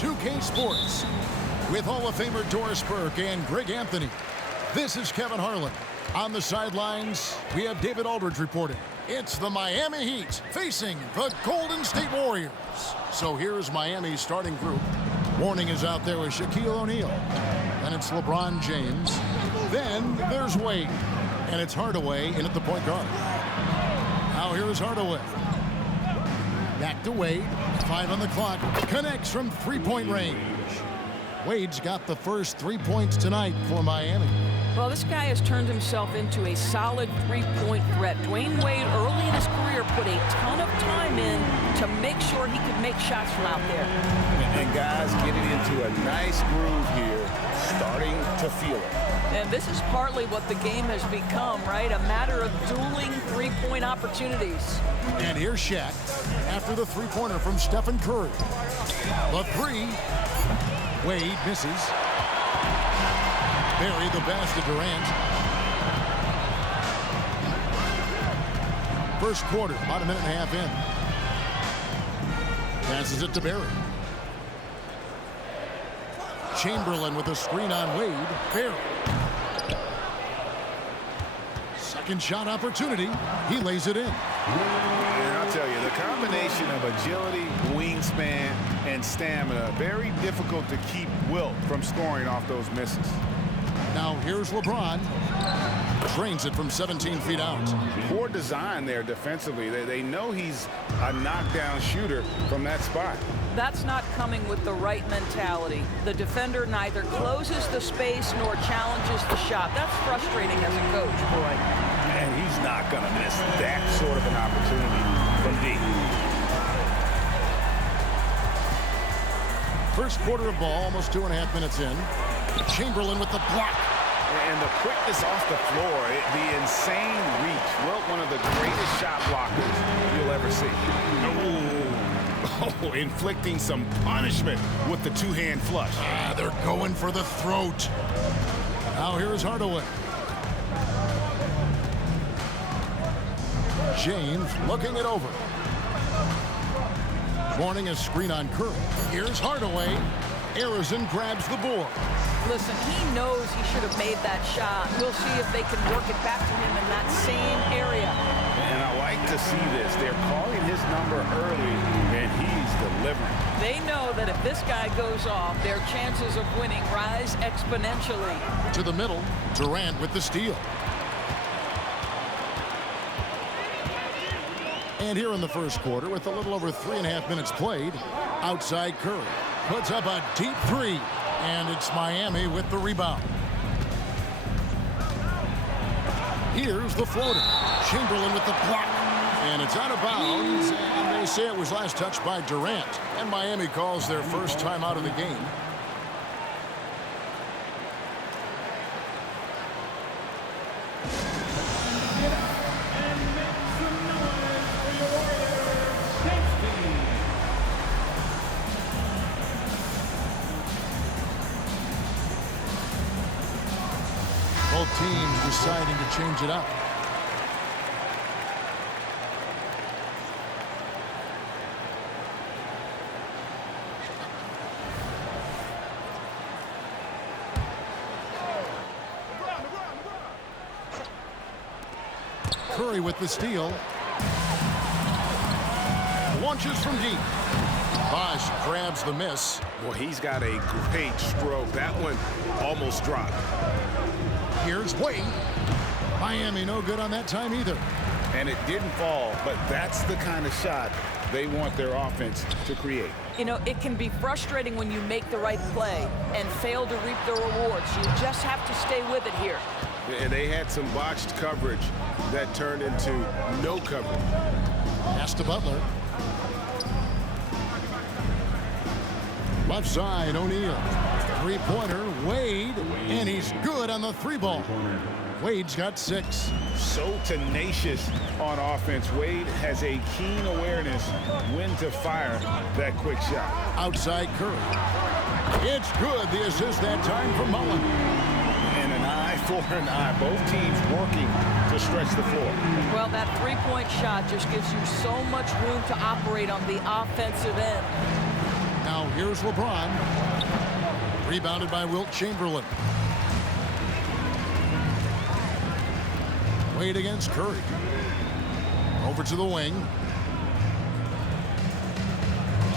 2K Sports with Hall of Famer Doris Burke and Greg Anthony. This is Kevin Harlan. On the sidelines, we have David Aldridge reporting. It's the Miami Heat facing the Golden State Warriors. So here's Miami's starting group. Warning is out there with Shaquille O'Neal. Then it's LeBron James. Then there's Wade. And it's Hardaway in at the point guard. Now here's Hardaway. Back to Wade. 5 on the clock. Connects from three-point range. Wade's got the first 3 points tonight for Miami. Well, this guy has turned himself into a solid three-point threat. Dwayne Wade, early in his career, put a ton of time in to make sure he could make shots from out there. And guys getting into a nice groove here, starting to feel it. And this is partly what the game has become, right? A matter of dueling three-point opportunities. And here's Shaq after the three-pointer from Stephen Curry. The three. Wade misses. Barry the pass to Durant. First quarter, about a minute and a half in. Passes it to Barry. Chamberlain with a screen on Wade. Barry. Second shot opportunity. He lays it in. And I'll tell you, the combination of agility, wingspan, and stamina, very difficult to keep Wilt from scoring off those misses. Now here's LeBron. Trains it from 17 feet out. Poor design there defensively. They know he's a knockdown shooter from that spot. That's not coming with the right mentality. The defender neither closes the space nor challenges the shot. That's frustrating as a coach, boy. And he's not going to miss that sort of an opportunity from deep. First quarter of ball, almost 2.5 minutes in. Chamberlain with the block. And the quickness off the floor, the insane reach. Wilt, one of the greatest shot blockers you'll ever see. Oh, inflicting some punishment with the two-hand flush. They're going for the throat. Now here's Hardaway. James looking it over. Warning a screen on Curry. Here's Hardaway. Arizon grabs the board. Listen, he knows he should have made that shot. We'll see if they can work it back to him in that same area. And I like to see this. They're calling his number early, and he's delivering. They know that if this guy goes off, their chances of winning rise exponentially. To the middle, Durant with the steal. And here in the first quarter, with a little over 3.5 minutes played, outside Curry puts up a deep three, and it's Miami with the rebound. Here's the floater. Chamberlain with the block, and it's out of bounds, and they say it was last touched by Durant, and Miami calls their first time out of the game. Both teams deciding to change it up. Curry with the steal. Launches from deep. Bosh grabs the miss. Well, he's got a great stroke. That one almost dropped. Here's Wade. Miami no good on that time either. And it didn't fall, but that's the kind of shot they want their offense to create. You know, it can be frustrating when you make the right play and fail to reap the rewards. You just have to stay with it here. And they had some botched coverage that turned into no coverage. Pass to Butler. Left side, O'Neal. Three-pointer, Wade, and he's good on the three ball. Wade's got 6. So tenacious on offense. Wade has a keen awareness when to fire that quick shot. Outside Curry. It's good. The assist that time from Mullen. And an eye for an eye. Both teams working to stretch the floor. Well, that three-point shot just gives you so much room to operate on the offensive end. Now here's LeBron. Rebounded by Wilt Chamberlain. Wade against Curry. Over to the wing.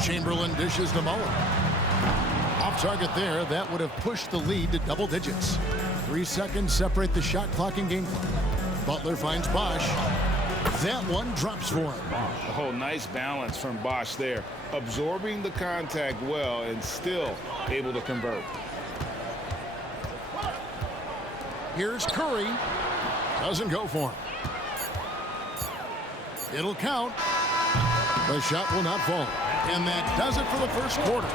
Chamberlain dishes to Mullen. Off target there. That would have pushed the lead to double digits. 3 seconds separate the shot clock and game clock. Butler finds Bosh. That one drops for him. Oh, nice balance from Bosh there. Absorbing the contact well and still able to convert. Here's Curry. Doesn't go for him. It'll count. The shot will not fall. And that does it for the first quarter.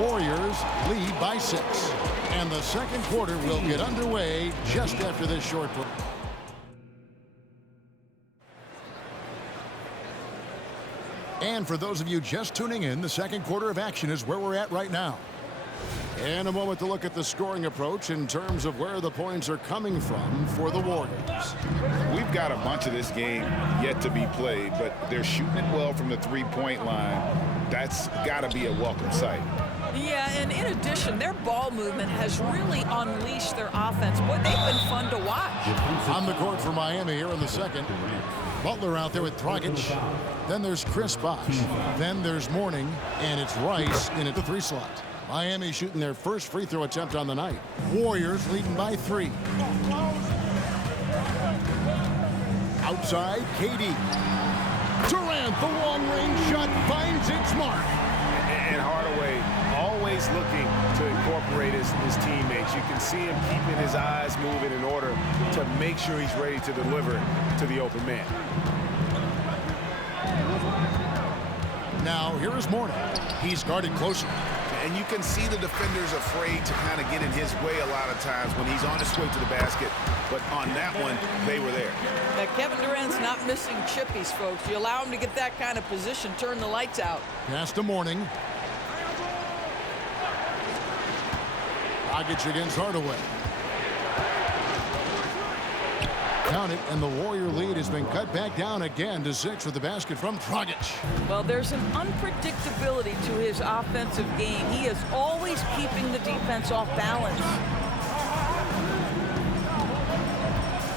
Warriors lead by 6. And the second quarter will get underway just after this short break. And for those of you just tuning in, the second quarter of action is where we're at right now. And a moment to look at the scoring approach in terms of where the points are coming from for the Warriors. We've got a bunch of this game yet to be played, but they're shooting it well from the three-point line. That's got to be a welcome sight. Yeah, and in addition, their ball movement has really unleashed their offense. Boy, they've been fun to watch. On the court for Miami here in the second. Butler out there with Dragic. Then there's Chris Bosh. Then there's Mourning, and it's Rice in at the 3 slot. Miami shooting their first free throw attempt on the night. Warriors leading by 3. Outside, KD. Durant, the long-range shot finds its mark. And Hardaway always looking to incorporate his teammates. You can see him keeping his eyes moving in order to make sure he's ready to deliver to the open man. Now, here is Mourning. He's guarded closer. And you can see the defenders afraid to kind of get in his way a lot of times when he's on his way to the basket. But on that one, they were there. Now, Kevin Durant's not missing chippies, folks. You allow him to get that kind of position, turn the lights out. Pass to Mourning. Dragic against Hardaway. Count it, and the Warrior lead has been cut back down again to 6 with the basket from Dragic. Well, there's an unpredictability to his offensive game. He is always keeping the defense off balance.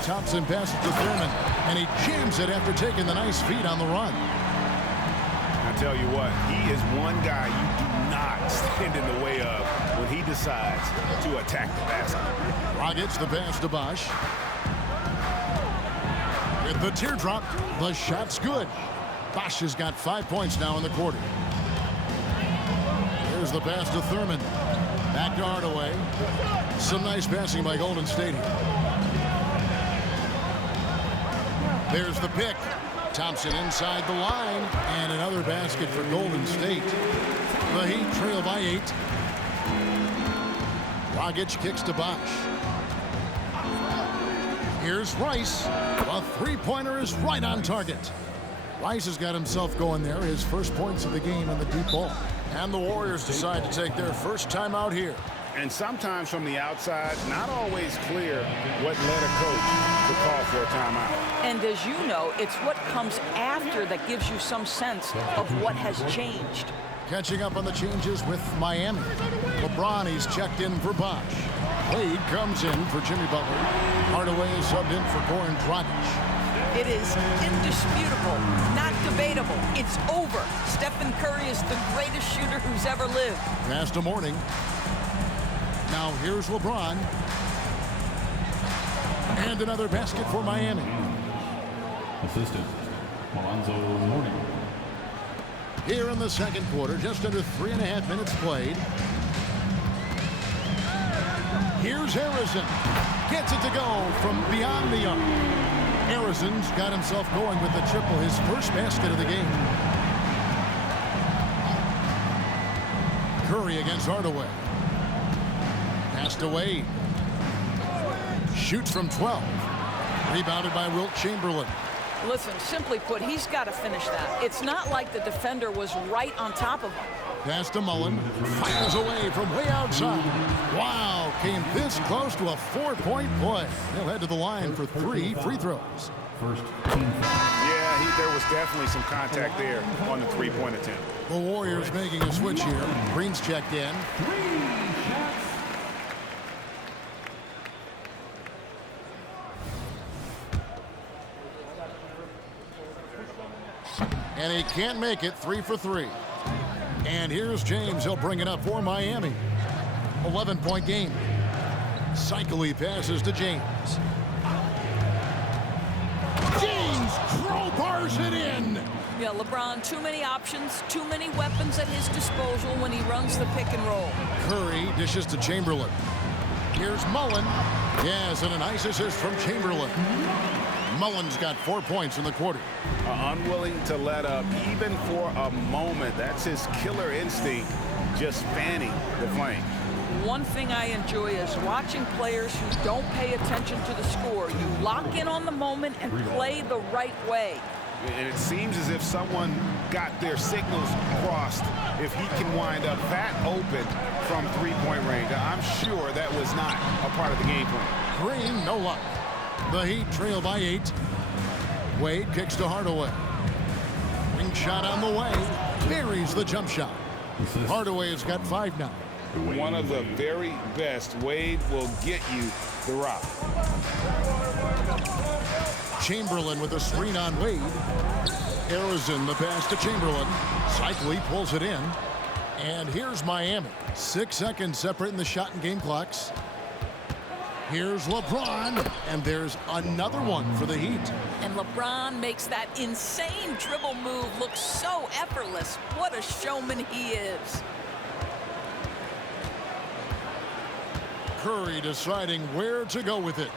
Thompson passes to Thurman, and he jams it after taking the nice feed on the run. I tell you what, he is one guy you do not stand in the way of when he decides to attack the basket. Dragic the pass to Bosh. With the teardrop, the shot's good. Bosh has got 5 points now in the quarter. Here's the pass to Thurman. Back to Hardaway. Some nice passing by Golden State here. There's the pick. Thompson inside the line. And another basket for Golden State. The Heat trail by 8. Dragic kicks to Bosh. Here's Rice. A three-pointer is right on target. Rice has got himself going there. His first points of the game in the deep ball. And the Warriors decide to take their first time out here. And sometimes from the outside, not always clear what led a coach to call for a timeout. And as you know, it's what comes after that gives you some sense of what has changed. Catching up on the changes with Miami. LeBron, he's checked in for Bosh. Wade comes in for Jimmy Butler. Hardaway is subbed in for Goran Dragic. It is indisputable, not debatable. It's over. Stephen Curry is the greatest shooter who's ever lived. Pass to Mourning. Now here's LeBron. And another basket for Miami. Assistant, Alonzo Mourning. Here in the second quarter, just under 3.5 minutes played. Here's Harrison. Gets it to go from beyond the arc. Harrison's got himself going with the triple, his first basket of the game. Curry against Hardaway. Pass to Wade. Shoots from 12. Rebounded by Wilt Chamberlain. Listen, simply put, he's got to finish that. It's not like the defender was right on top of him. Pass to Mullen. Fires away from way outside. Wow, came this close to a 4-point play. He'll head to the line for 3 free throws. first team foul. Yeah, there was definitely some contact there on the three-point attempt. The Warriors making a switch here. Green's checked in. And he can't make it. 3 for 3. And here's James. He'll bring it up for Miami. 11-point game. Cycly passes to James. James crowbars it in. Yeah, LeBron, too many options, too many weapons at his disposal when he runs the pick and roll. Curry dishes to Chamberlain. Here's Mullen. Yes, and a nice assist from Chamberlain. Mullen's got 4 points in the quarter. Unwilling to let up even for a moment. That's his killer instinct, just fanning the flame. One thing I enjoy is watching players who don't pay attention to the score. You lock in on the moment and play the right way. And it seems as if someone got their signals crossed if he can wind up that open from three-point range. I'm sure that was not a part of the game plan. Green, no luck. The Heat trail by 8. Wade kicks to Hardaway. Wing shot on the way. Buries the jump shot. Hardaway has got 5 now. One of the very best. Wade will get you the rock. Chamberlain with a screen on Wade. Arizon the pass to Chamberlain. Cycly pulls it in. And here's Miami. 6 seconds separating the shot and game clocks. Here's LeBron, and there's another one for the Heat. And LeBron makes that insane dribble move look so effortless. What a showman he is. Curry deciding where to go with it.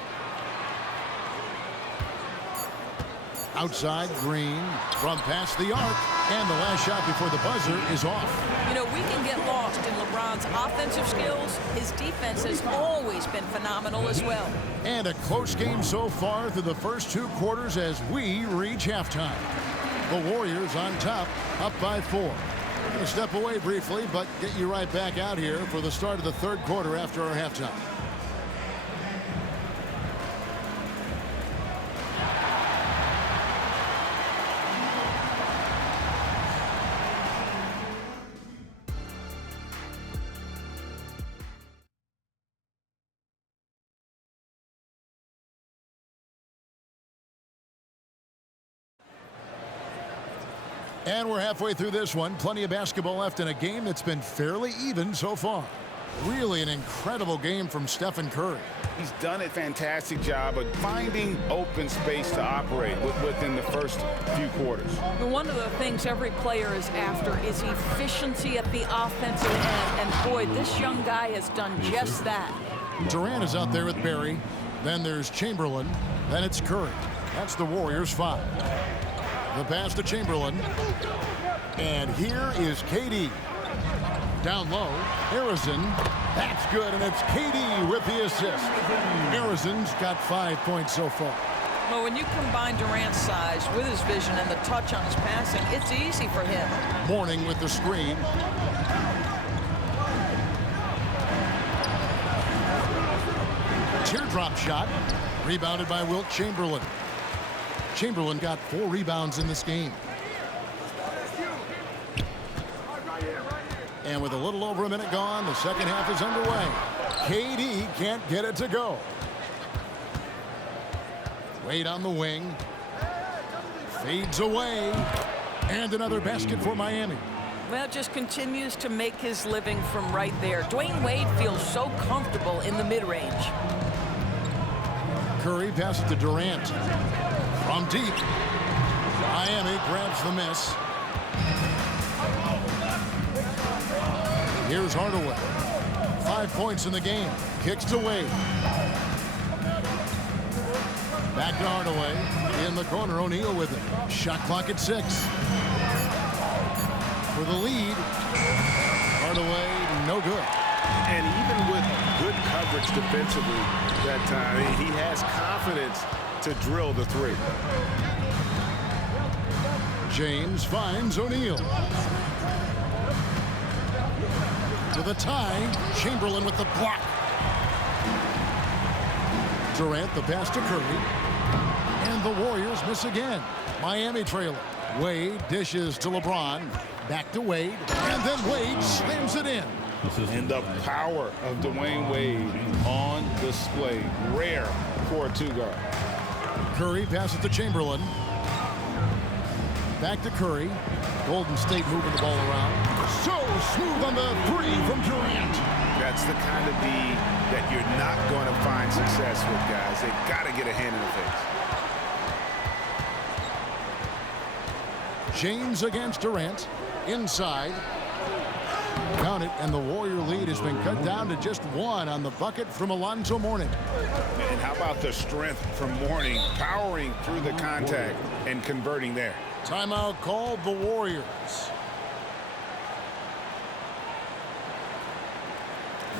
Outside, Green from past the arc, and the last shot before the buzzer is off. You know, we can get lost in LeBron's offensive skills. His defense has always been phenomenal as well. And a close game so far through the first 2 quarters as we reach halftime. The Warriors on top, up by 4. We're going to step away briefly, but get you right back out here for the start of the 3rd quarter after our halftime. And we're halfway through this one. Plenty of basketball left in a game that's been fairly even so far. Really an incredible game from Stephen Curry. He's done a fantastic job of finding open space to operate within the first few quarters. One of the things every player is after is efficiency at the offensive end. And boy, this young guy has done just that. Durant is out there with Barry. Then there's Chamberlain. Then it's Curry. That's the Warriors' 5. The pass to Chamberlain. And here is KD. Down low, Arizon. That's good, and it's KD with the assist. Arizon's got 5 points so far. Well, when you combine Durant's size with his vision and the touch on his passing, it's easy for him. Mourning with the screen. Teardrop shot. Rebounded by Wilt Chamberlain. Chamberlain got 4 rebounds in this game. And with a little over a minute gone, the second half is underway. KD can't get it to go. Wade on the wing. Fades away. And another basket for Miami. Well, just continues to make his living from right there. Dwayne Wade feels so comfortable in the mid-range. Curry passes to Durant. From deep. Miami grabs the miss. Here's Hardaway. 5 points in the game. Kicks to Wade. Back to Hardaway. In the corner, O'Neal with it. Shot clock at 6. For the lead. Hardaway, no good. And even with good coverage defensively that time, he has confidence to drill the 3. James finds O'Neal. To the tie, Chamberlain with the block. Durant the pass to Curry. And the Warriors miss again. Miami trailing. Wade dishes to LeBron. Back to Wade. And then Wade slams it in. And the power of Dwayne Wade on display. Rare for a two-guard. Curry passes to Chamberlain. Back to Curry. Golden State moving the ball around. So smooth on the three from Durant. That's the kind of D that you're not going to find success with, guys. They got to get a hand in the face. James against Durant. Inside. Count it, and the Warrior lead has been cut down to just one on the bucket from Alonzo Mourning. And how about the strength from Mourning, powering through the contact and converting there. Timeout called the Warriors.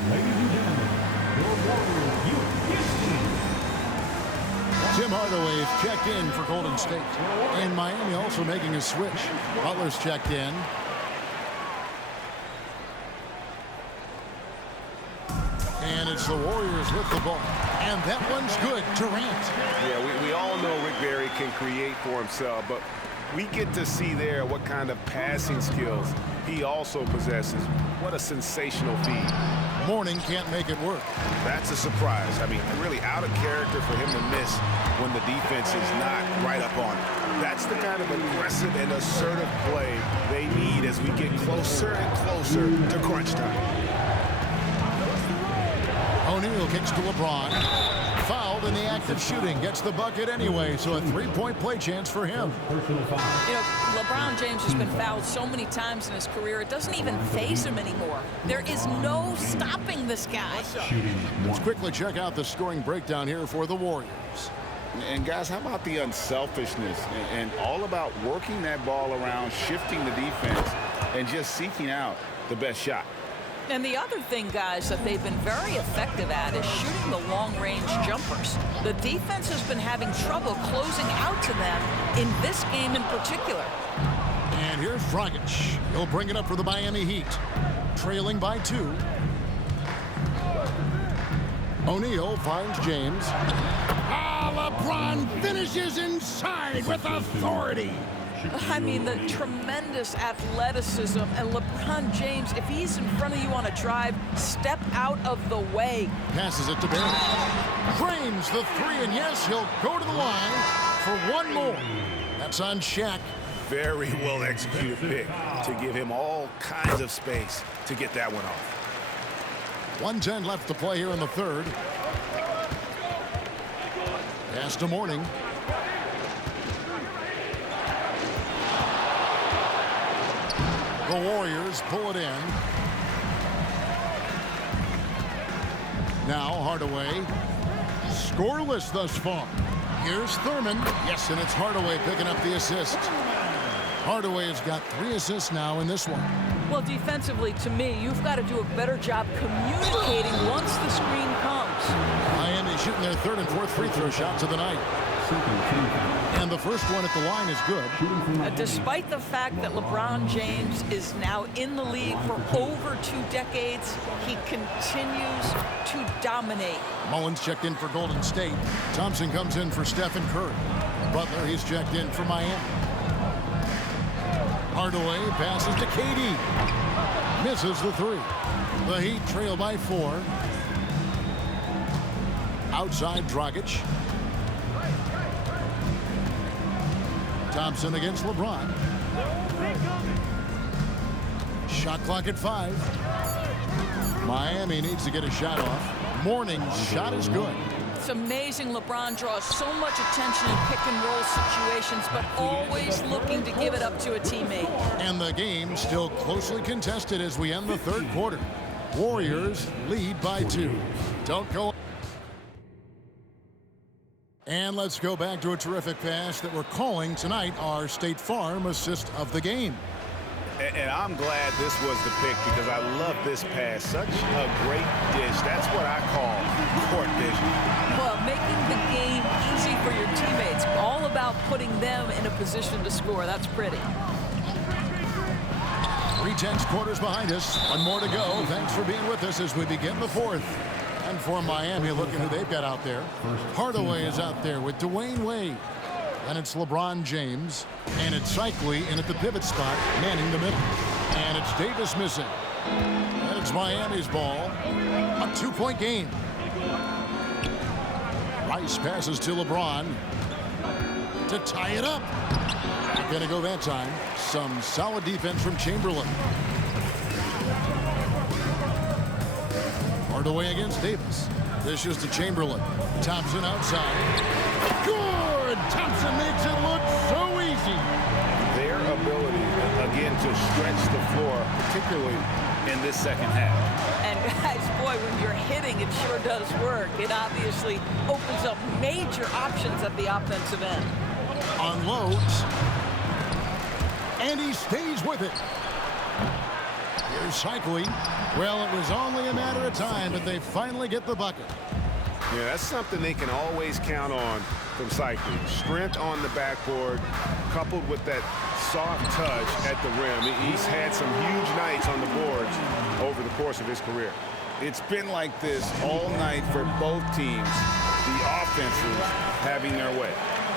Ladies and gentlemen, your Warriors U.S. Tim Hardaway is checked in for Golden State. And Miami also making a switch. Butler's checked in. And it's the Warriors with the ball. And that one's good. Durant. Yeah, we all know Rick Barry can create for himself, but we get to see there what kind of passing skills he also possesses. What a sensational feed. Mourning can't make it work. That's a surprise. I mean, really out of character for him to miss when the defense is not right up on him. That's the kind of aggressive and assertive play they need as we get closer and closer to crunch time. O'Neal kicks to LeBron. Fouled in the act of shooting. Gets the bucket anyway, so a three-point play chance for him. You know, LeBron James has been fouled so many times in his career, it doesn't even faze him anymore. There is no stopping this guy. Let's quickly check out the scoring breakdown here for the Warriors. And guys, how about the unselfishness and all about working that ball around, shifting the defense, and just seeking out the best shot. And the other thing, guys, that they've been very effective at is shooting the long-range jumpers. The defense has been having trouble closing out to them in this game in particular. And here's Dragic. He'll bring it up for the Miami Heat. Trailing by 2. O'Neal finds James. LeBron finishes inside with authority. I mean, the tremendous athleticism, and LeBron James, if he's in front of you on a drive, step out of the way. Passes it to Barry. Frames the 3, and yes, he'll go to the line for one more. That's on Shaq. Very well executed pick to give him all kinds of space to get that one off. 1:10 left to play here in the third. Pass to Mourning. The Warriors pull it in. Now Hardaway. Scoreless thus far. Here's Thurman. Yes, and it's Hardaway picking up the assist. Hardaway has got 3 assists now in this one. Well, defensively, to me, you've got to do a better job communicating once the screen comes. Miami shooting their 3rd and 4th free throw shots of the night. And the first one at the line is good. Despite the fact that LeBron James is now in the league for over 2 decades, he continues to dominate. Mullins checked in for Golden State. Thompson comes in for Stephen Curry. Butler, he's checked in for Miami. Hardaway passes to KD. Misses the 3. The Heat trail by 4. Outside Dragic. Thompson against LeBron. Shot clock at 5. Miami needs to get a shot off. Mourning's shot is good. It's amazing LeBron draws so much attention in pick-and-roll situations, but always looking to give it up to a teammate. And the game still closely contested as we end the third quarter. Warriors lead by 2. Don't go. And let's go back to a terrific pass that we're calling tonight our State Farm assist of the game. And I'm glad this was the pick because I love this pass. Such a great dish. That's what I call court vision. Well, making the game easy for your teammates. All about putting them in a position to score. That's pretty. 3 quarters behind us. 1 more to go. Thanks for being with us as we begin the 4th. And for Miami, looking who they've got out there. Hardaway is out there with Dwayne Wade. And it's LeBron James. And it's Cycli in at the pivot spot, manning the middle. And it's Davis missing. And it's Miami's ball. A 2-point game. Rice passes to LeBron to tie it up. Not going to go that time. Some solid defense from Chamberlain. Hardaway against Davis. Dishes to Chamberlain. Thompson outside. Good! Thompson makes it look so easy. Their ability, again, to stretch the floor, particularly in this second half. And guys, boy, when you're hitting, it sure does work. It obviously opens up major options at the offensive end. Unloads. And he stays with it. Here's Cycli. Well, it was only a matter of time, but they finally get the bucket. Yeah, that's something they can always count on from Cycli. Strength on the backboard, coupled with that soft touch at the rim. He's had some huge nights on the boards over the course of his career. It's been like this all night for both teams. The offenses having their way.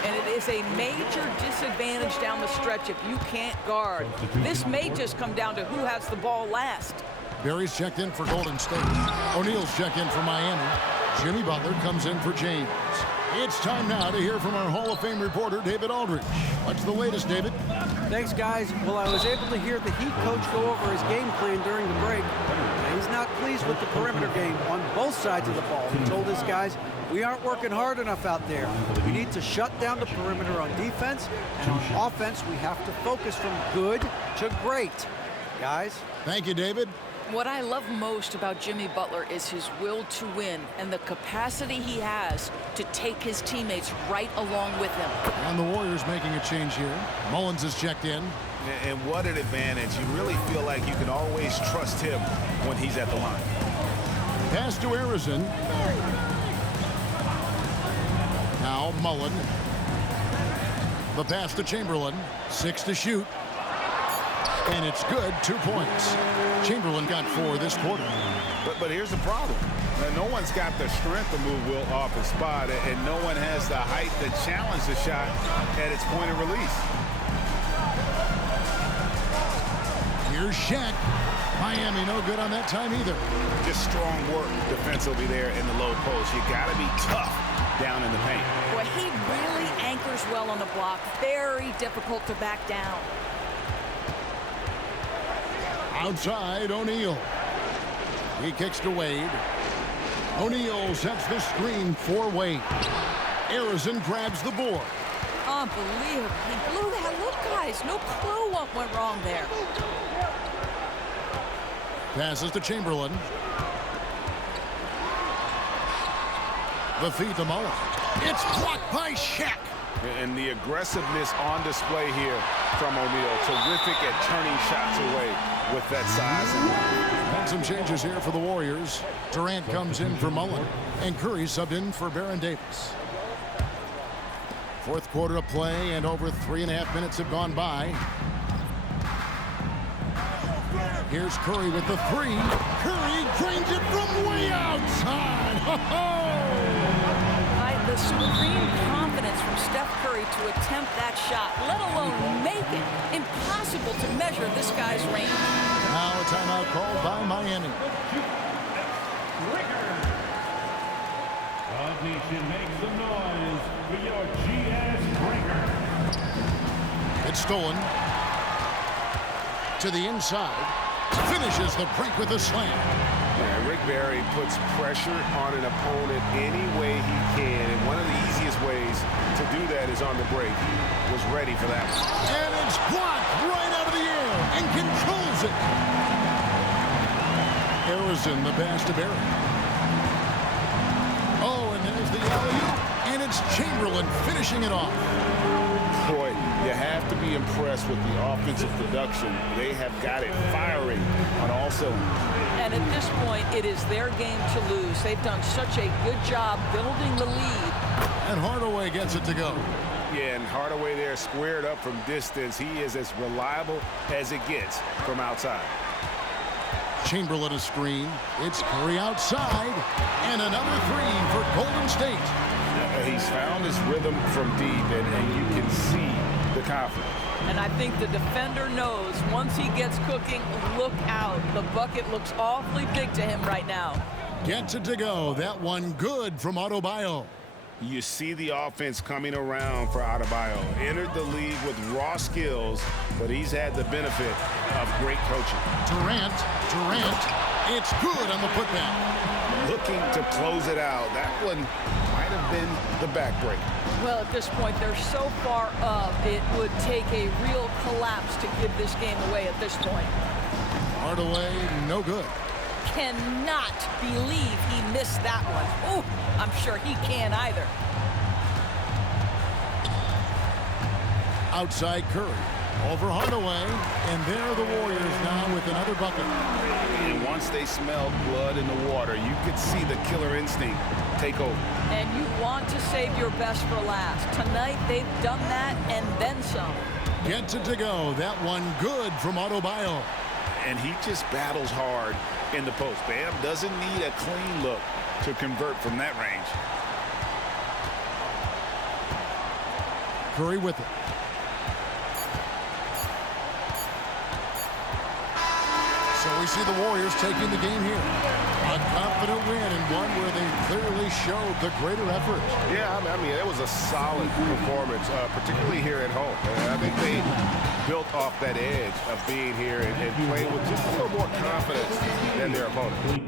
And it is a major disadvantage down the stretch if you can't guard. This may just come down to who has the ball last. Barry's checked in for Golden State. O'Neal's checked in for Miami. Jimmy Butler comes in for James. It's time now to hear from our Hall of Fame reporter, David Aldridge. What's the latest, David? Thanks, guys. Well, I was able to hear the Heat coach go over his game plan during the break. And he's not pleased with the perimeter game on both sides of the ball. He told his guys, we aren't working hard enough out there. We need to shut down the perimeter on defense, and on offense, we have to focus from good to great. Guys? Thank you, David. What I love most about Jimmy Butler is his will to win and the capacity he has to take his teammates right along with him. And the Warriors making a change here. Mullins is checked in. And what an advantage. You really feel like you can always trust him when he's at the line. Pass to Arizon. Now Mullen. The pass to Chamberlain. 6 to shoot. And it's good. 2 points. Chamberlain got 4 this quarter. But here's the problem. No one's got the strength to move Will off his spot, and no one has the height to challenge the shot at its point of release. Here's Shaq. Miami no good on that time either. Just strong work defensively there in the low post. You got to be tough down in the paint. Boy, he really anchors well on the block. Very difficult to back down. Outside, O'Neal. He kicks to Wade. O'Neal sets the screen for Wade. Arizon grabs the board. Unbelievable. He blew that. Look, guys, no clue what went wrong there. Passes to Chamberlain. The feed to Mullen. It's blocked by Shaq. And the aggressiveness on display here from O'Neal. Terrific at turning shots away with that size. And some changes here for the Warriors. Durant comes in for Mullen. And Curry subbed in for Baron Davis. Fourth quarter of play, and over 3.5 minutes have gone by. Here's Curry with the 3. Curry drains it from way outside. The supreme confidence from Steph Curry to attempt that shot, let alone make it. Impossible to measure this guy's range. Now a timeout called by Miami. The nation makes some noise for your GS Breaker. It's stolen. To the inside. Finishes the break with a slam. Yeah, Rick Barry puts pressure on an opponent any way he can, and one of the easiest ways to do that is on the break. He was ready for that. And it's blocked right out of the air and controls it. Arizon, the pass to Barry. Oh, and there's the alley-oop, and it's Chamberlain finishing it off. Boy, you have to be impressed with the offensive production. They have got it firing on all cylinders. And at this point, it is their game to lose. They've done such a good job building the lead. And Hardaway gets it to go. Yeah, and Hardaway there squared up from distance. He is as reliable as it gets from outside. Chamberlain a screen. It's Curry outside. And another 3 for Golden State. He's found his rhythm from deep, and you can see the confidence. And I think the defender knows once he gets cooking, look out. The bucket looks awfully big to him right now. Gets it to go. That one good from Adebayo. You see the offense coming around for Adebayo. Entered the league with raw skills, but he's had the benefit of great coaching. Durant. It's good on the putback. Looking to close it out. That one might have been the backbreaker. Well, at this point, they're so far up, it would take a real collapse to give this game away at this point. Hardaway, no good. Cannot believe he missed that one. Ooh, I'm sure he can't either. Outside Curry. Over Hardaway. And there are the Warriors now with another bucket. And once they smelled blood in the water, you could see the killer instinct take over. And you want to save your best for last. Tonight, they've done that and then some. Gets it to go. That one good from Adebayo. And he just battles hard in the post. Bam doesn't need a clean look to convert from that range. Curry with it. So we see the Warriors taking the game here. A confident win and one where they clearly showed the greater effort. Yeah, I mean, it was a solid performance, particularly here at home. And I think they built off that edge of being here and playing with just a little more confidence than their opponent.